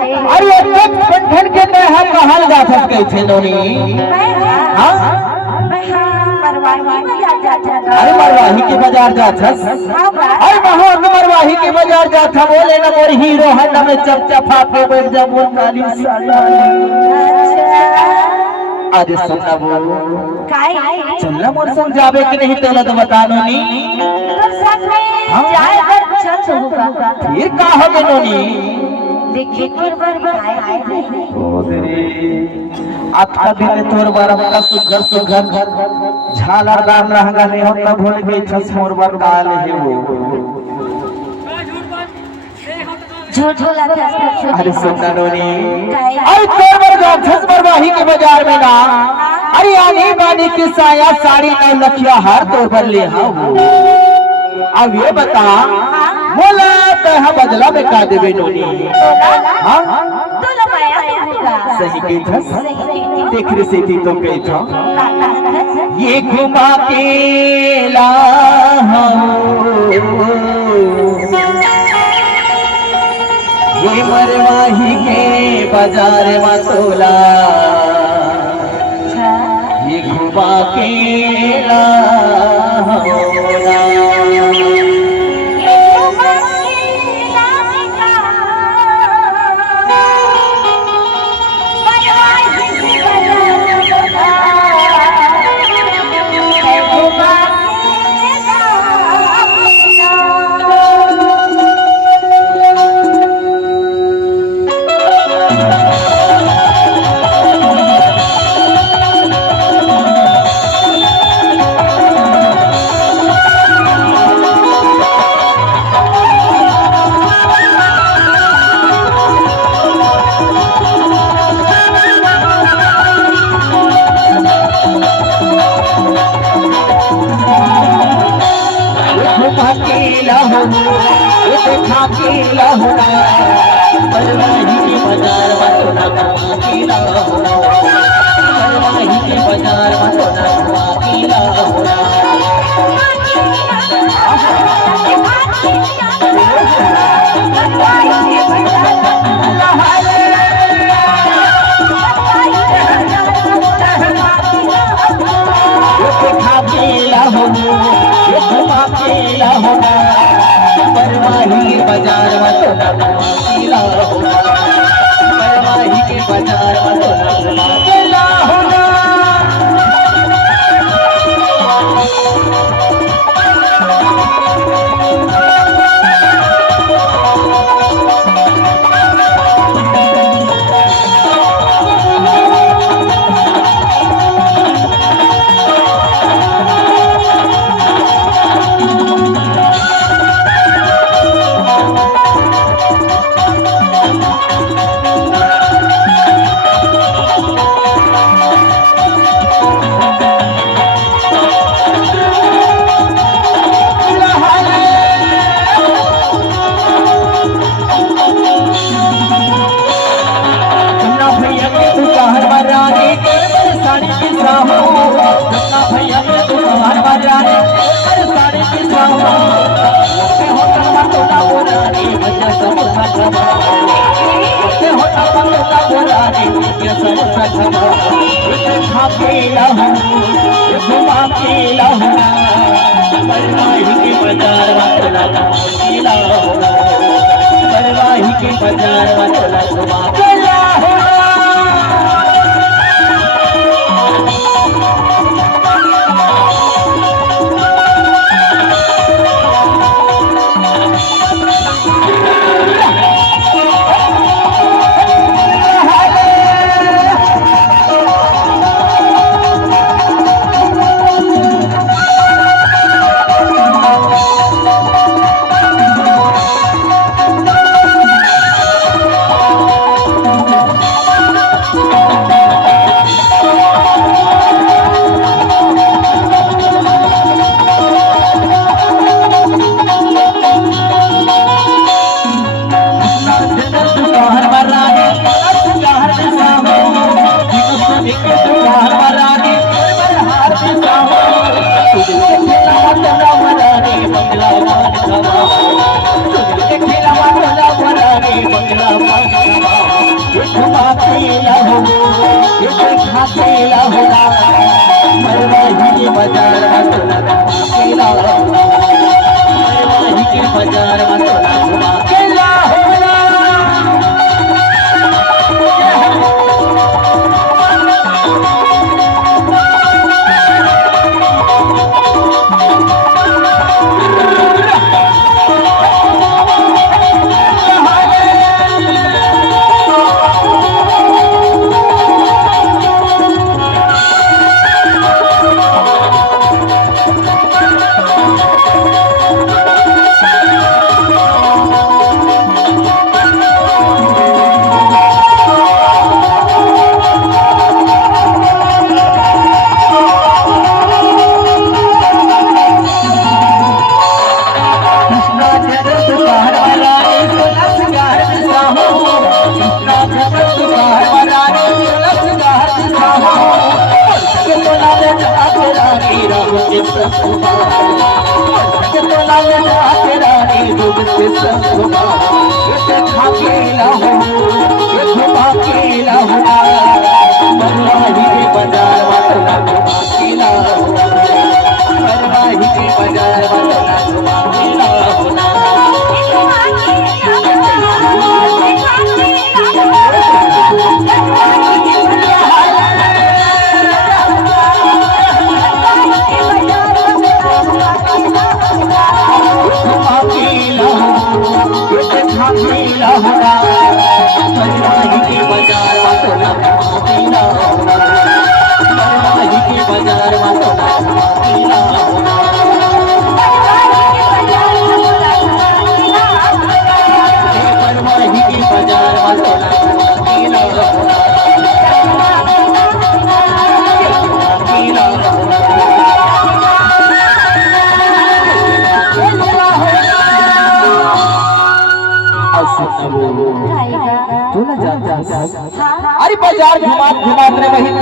अरे कंठन के तह कहल जा सके छे नोनी। हां अरे मरवाही के बाजार जा छस। अरे बहुत मरवाही के बाजार जा था बोले ना मोर हीरो हन्ना में चपचपा पे बैठ जा मोर काली साड़ी। अरे सुनना वो चलना मोर संग जावे कि नहीं तेला तो बता नोनी। फिर का होगे नोनी। आता दिन तोर बार का सुघर सुघर झालर दाम रहगा नहीं होता भूल गई छस मोर बार डाल है वो। झूठ बोला था। अरे सुनना नोनी अरे तोर बार जा छस मरवाही के बाजार में ना। अरे आनी बानी की साया साड़ी ना लखिया हार तोर पर ले हाँ। अब ये बता बोला तो हम बदला में का देवे नोनी। हाँ सही कही था देख रही सी तो कही था ये घुमा के ला ये मरवाही के बाजार में तोला ये घुमा के ला बाजार मरवाही के बाजार मरवाही के बाजार बंगला घुमा के लाओ ये देखा के लाओ मरवाही के बाजार में तोला घुमा के लाओ मरवाही के बाजार में तोला घुमा के लाओ अरे बाजार घुमा घुमा वही